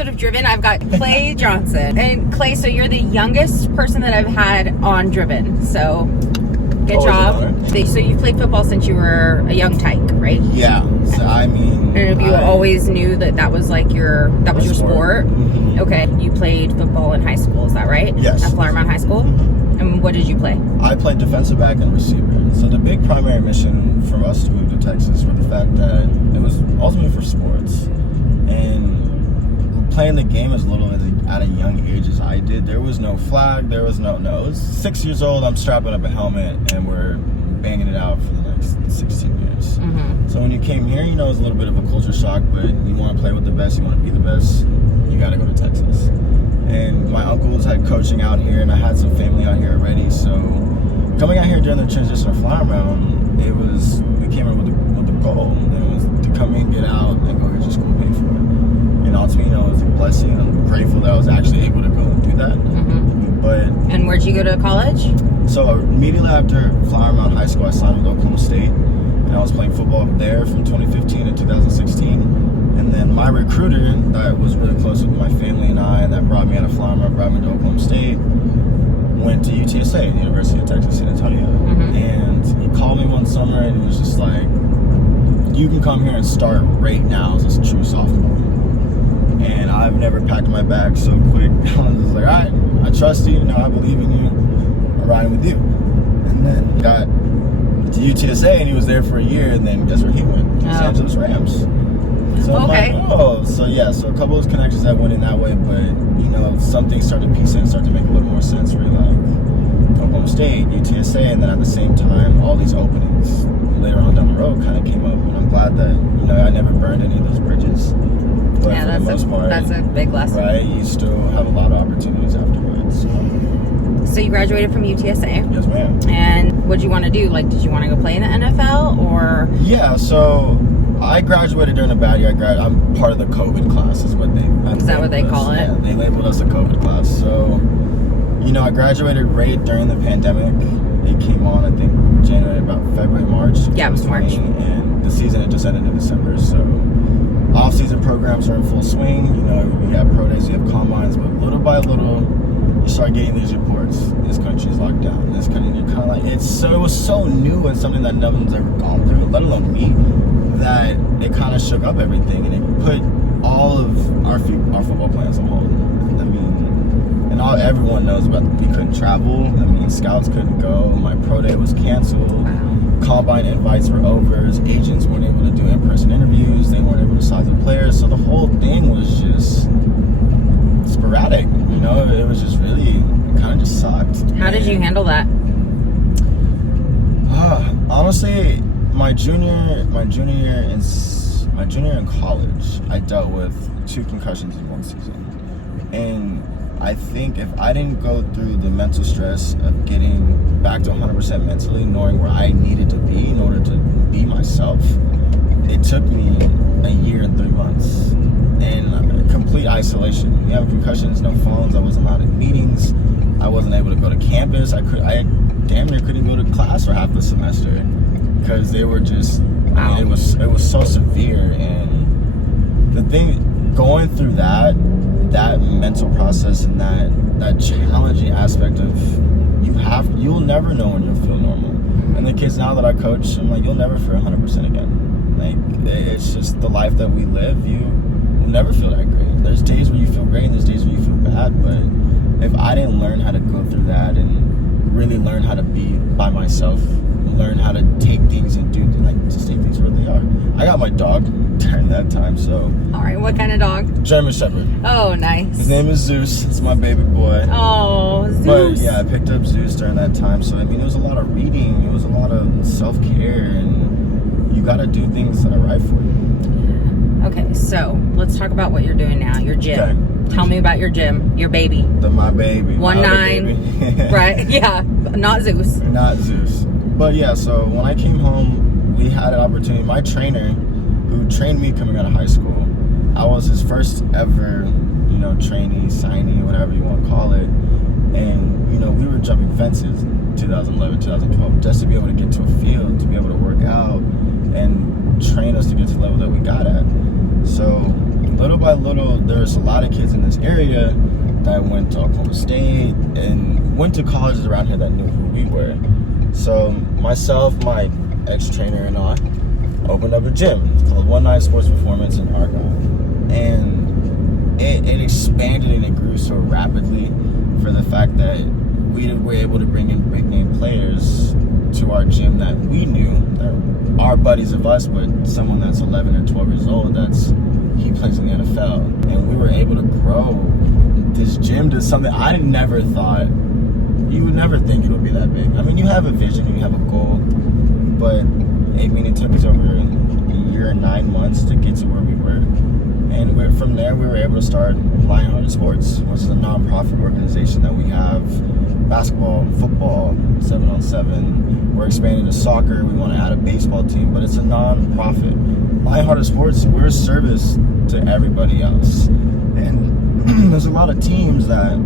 episode of Driven, I've got Clay Johnson. And Clay, so you're the youngest person that I've had on Driven. So, good job. So you played football since you were a young tyke, right? Yeah. So, I mean... And you always knew that was like your sport? Mm-hmm. Okay. You played football in high school, is that right? Yes. At Flower Mound High School? Mm-hmm. And what did you play? I played defensive back and receiver. So the big primary mission for us to move to Texas was the fact that it was ultimately for sports. And playing the game as little as at a young age as I did, there was no flag, there was no. It was 6 years old, I'm strapping up a helmet, and we're banging it out for the next 16 years. Mm-hmm. So when you came here, it was a little bit of a culture shock, but you want to play with the best, you want to be the best, you got to go to Texas. And my uncles had coaching out here, and I had some family out here already, so coming out here during the transition of Flower Mound, we came in with a goal. It was to come in, get out, and go get your school paid for it. And ultimately, it was a blessing. I'm grateful that I was actually able to go and do that. Mm-hmm. And where'd you go to college? So immediately after Flower Mound High School, I signed with Oklahoma State, and I was playing football there from 2015 to 2016. And then my recruiter that was really close with my family and I, and that brought me out of Flower Mound, brought me to Oklahoma State, went to UTSA, the University of Texas, San Antonio. Mm-hmm. And he called me one summer, and it was just like, you can come here and start right now as a true sophomore. And I've never packed my bag so quick. I was just like, all right, I trust you, I believe in you, I'm riding with you. And then got to UTSA, and he was there for a year, and then guess where he went? Los Angeles Rams. So okay. I'm like, so a couple of connections that went in that way, but some things started to piece in, started to make a little more sense, where like Oklahoma State, UTSA, and then at the same time, all these openings later on down the road kind of came up, and I'm glad that I never burned any of those bridges. But yeah, for the most part, that's a big lesson. Right, you still have a lot of opportunities afterwards. So you graduated from UTSA? Yes, ma'am. And what did you want to do? Like, did you want to go play in the NFL, or? Yeah, so I graduated during a bad year. I'm part of the COVID class, is what they. Is that what they call it? Yeah, they labeled us a COVID class. So, I graduated right during the pandemic. It came on, I think, January, about February, March. Yeah, it was March. And the season had just ended in December. So, off-season programs are in full swing. You have pro days, you have combines, but little by little, you start getting these reports. This country's locked down. This country, you're kind of like, it was so new and something that no one's ever gone through, let alone me, that it kind of shook up everything, and it put all of our football plans on hold. I mean, and everyone knows about we couldn't travel. I mean, scouts couldn't go. My pro day was canceled. Wow. Combine invites were over. Agents weren't able to do in-person interviews. They weren't able to size up players. So the whole thing was just sporadic. It was just really, it kind of just sucked. How did you handle that? Honestly, my junior year in college, I dealt with 2 concussions in one season, and I think if I didn't go through the mental stress of getting back to 100% mentally, knowing where I needed to be in order to be myself, it took me a year and 3 months in complete isolation. We have concussions, no phones. I wasn't allowed in meetings. I wasn't able to go to campus. I damn near couldn't go to class for half the semester because they were just. Wow. I mean, it was so severe, and the thing going through that mental process and that challenging aspect of you'll never know when you'll feel normal. And the kids now that I coach, I'm like, you'll never feel 100% again. Like, it's just the life that we live. You will never feel that great. There's days where you feel great, and there's days where you feel bad. But if I didn't learn how to go through that and really learn how to be by myself, learn how to take things and just take things where they are. I got my dog during that time, so. All right, what kind of dog? German Shepherd. Oh, nice. His name is Zeus. It's my baby boy. Oh, Zeus. But yeah, I picked up Zeus during that time, so I mean, it was a lot of reading, it was a lot of self-care, and you gotta do things that are right for you. Okay, so let's talk about what you're doing now, your gym. Okay. Tell me about your gym, your baby. My baby. One9. Right, yeah, not Zeus. Not Zeus. But yeah, so when I came home, we had an opportunity. My trainer, who trained me coming out of high school, I was his first ever, trainee, signee, whatever you want to call it. And, we were jumping fences 2011, 2012, just to be able to get to a field, to be able to work out and train us to get to the level that we got at. So little by little, there's a lot of kids in this area that went to Oklahoma State and went to colleges around here that knew who we were. So myself, my ex-trainer, and I opened up a gym called One9 Sports Performance in Argyle. And it expanded and it grew so rapidly for the fact that we were able to bring in big name players to our gym that we knew, that are buddies of us, but someone that's 11 or 12 years old, he plays in the NFL. And we were able to grow this gym to something I never thought, you would never think it would be that big. I mean, you have a vision and you have a goal, but it took us over a year and 9 months to get to where we were. And from there, we were able to start Lionhearted Sports, which is a non-profit organization that we have basketball, football, 7-on-7. We're expanding to soccer. We want to add a baseball team, but it's a non-profit. Lionhearted Sports, we're a service to everybody else. And there's a lot of teams that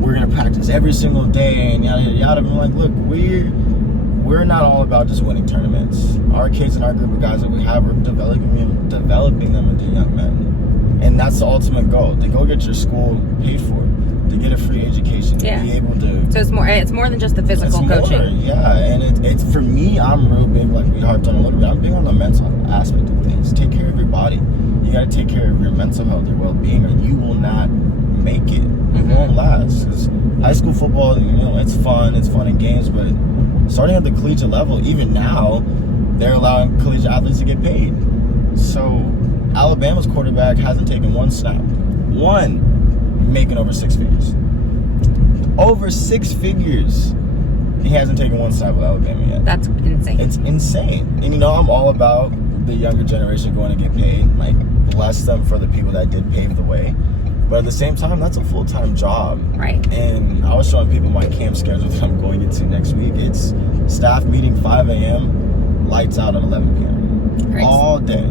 we're going to practice every single day and yada, yada, yada. I'm like, look, we're not all about just winning tournaments. Our kids and our group of guys that we have, we're developing them into young men. And that's the ultimate goal, to go get your school paid for, to get a free education, to be able to... So it's more than just the physical coaching. Yeah, and it's for me, I'm real big, like we harped on a little bit, I'm big on the mental aspect of things. Take care of your body. You got to take care of your mental health, your well-being, or you will not make it. It won't last. Because high school football, it's fun in games, but starting at the collegiate level, even now, they're allowing collegiate athletes to get paid. So Alabama's quarterback hasn't taken one snap. One, making over 6 figures. Over 6 figures. He hasn't taken one snap with Alabama yet. That's insane. It's insane. And I'm all about the younger generation going to get paid. Like, bless them for the people that did pave the way. But at the same time, that's a full-time job. Right. And I was showing people my camp schedule that I'm going into next week. It's staff meeting 5 a.m., lights out at 11 p.m. Great. All day.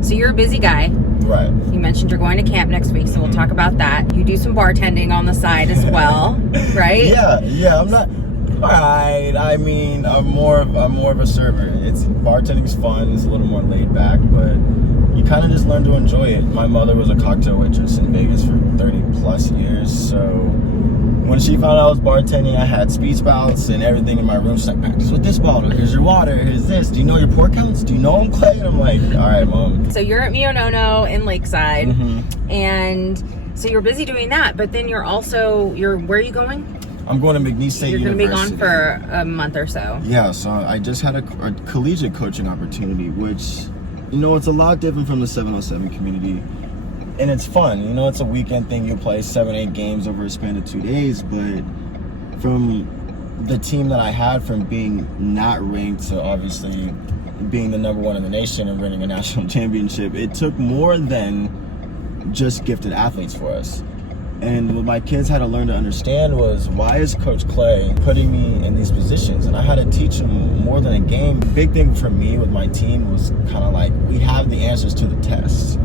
So you're a busy guy. Right. You mentioned you're going to camp next week, so we'll talk about that. You do some bartending on the side as well, right? Yeah. I'm not... Alright, I mean, I'm more of a server. Bartending's fun, it's a little more laid back, but you kind of just learn to enjoy it. My mother was a cocktail waitress in Vegas for 30 plus years, so when she found out I was bartending, I had speed spouts and everything in my room. She's like, practice with this bottle, here's your water, here's this. Do you know your pour counts? Do you know them, Clay? And I'm like, alright, Mom. So you're at Mio Nono in Lakeside, and so you're busy doing that, but then where are you going? I'm going to McNeese State University. You're going to be gone for a month or so. Yeah, so I just had a collegiate coaching opportunity, which, it's a lot different from the 7-on-7 community. And it's fun. It's a weekend thing. You play 7-8 games over a span of 2 days. But from the team that I had, from being not ranked to obviously being the number 1 in the nation and winning a national championship, it took more than just gifted athletes for us. And what my kids had to learn to understand was, why is Coach Clay putting me in these positions? And I had to teach them more than a game. Big thing for me with my team was kind of like, we have the answers to the tests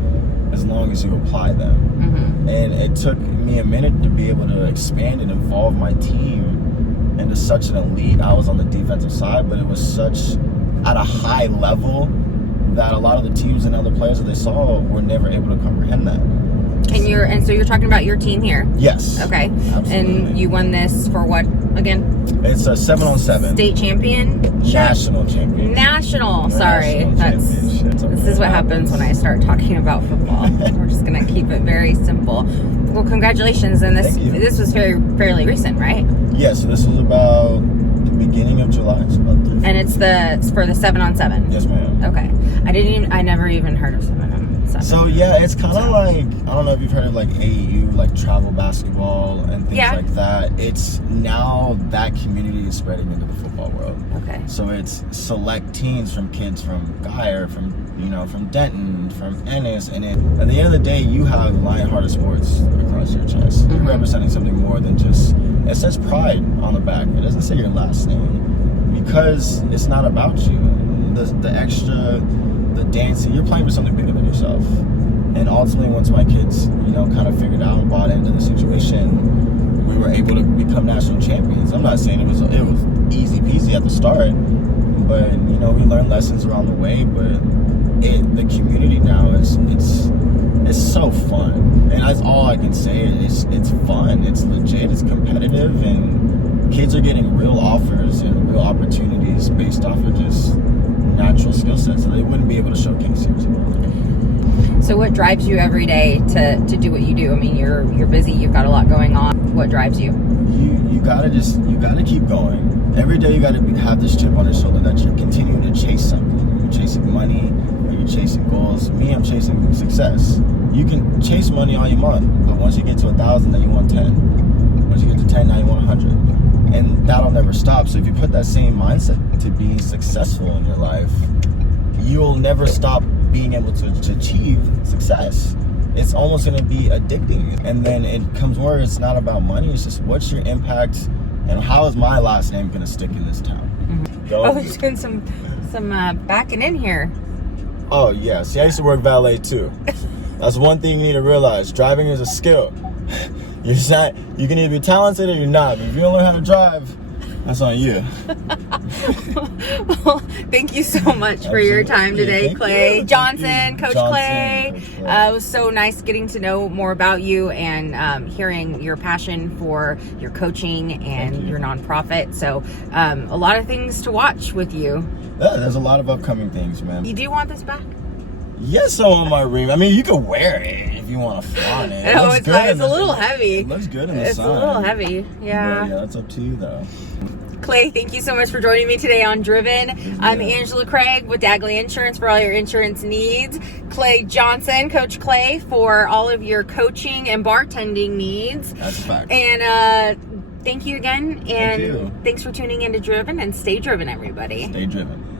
as long as you apply them. And it took me a minute to be able to expand and evolve my team into such an elite. I was on the defensive side, but it was such at a high level that a lot of the teams and other players that they saw were never able to comprehend that. And so you're talking about your team here? Yes. Okay. Absolutely. And you won this for what again? It's a 7-on-7. State champion? National champion. National. Sorry. This is what happens when I start talking about football. We're just gonna keep it very simple. Well, congratulations. And this was fairly recent, right? Yeah, so this was about the beginning of July. It's about 3 And it's for the 7-on-7. Yes, ma'am. Okay. I never even heard of 7-on-7. So yeah, it's kind of like, I don't know if you've heard of like AAU, like travel basketball and things like that. It's now that community is spreading into the football world. Okay. So it's select teams from kids from Guyer, from Denton, from Ennis, and then at the end of the day, you have Lionhearted Sports across your chest. You're representing something more than just, it says pride on the back. It doesn't say your last name, because it's not about you. The extra, the dancing, you're playing with something bigger than yourself. And ultimately, once my kids, kind of figured out and bought into the situation, we were able to become national champions. I'm not saying it was easy peasy at the start, but we learned lessons along the way. But the community now it's so fun, and that's all I can say. It's fun, it's legit, it's competitive, and kids are getting real offers and real opportunities based off of just natural skill sets that they wouldn't be able to showcase here. So what drives you every day to do what you do? I mean, you're busy, you've got a lot going on. What drives you? You gotta keep going. Every day you gotta have this chip on your shoulder that you're continuing to chase something. You're chasing money, or you're chasing goals. Me, I'm chasing success. You can chase money all you want, but once you get to 1,000, then you want 10. Once you get to 10, now you want 100. And that'll never stop. So if you put that same mindset to being successful in your life, you'll never stop being able to achieve success. It's almost going to be addicting. And then it comes where it's not about money. It's just, what's your impact and how is my last name going to stick in this town? Mm-hmm. I was doing some backing in here. Oh, yeah. See, I used to work valet too. That's one thing you need to realize. Driving is a skill. You can either be talented or you're not. But if you don't learn how to drive, that's on you. Well, thank you so much for your time today, Clay Johnson, Coach Clay. It was so nice getting to know more about you and hearing your passion for your coaching and your nonprofit. So a lot of things to watch with you. Yeah, there's a lot of upcoming things, man. You do want this back? Yes, I want my ring. I mean, you can wear it if you want to flaunt it. No, it's a little heavy. It looks good in the sun. It's a little heavy, yeah. But yeah, that's up to you, though. Clay, thank you so much for joining me today on Driven. I'm Angela Kreig with Dagley Insurance for all your insurance needs. Clay Johnson, Coach Clay, for all of your coaching and bartending needs. That's a fact. And thank you again. And thank you. Thanks for tuning into Driven, and stay driven, everybody. Stay driven.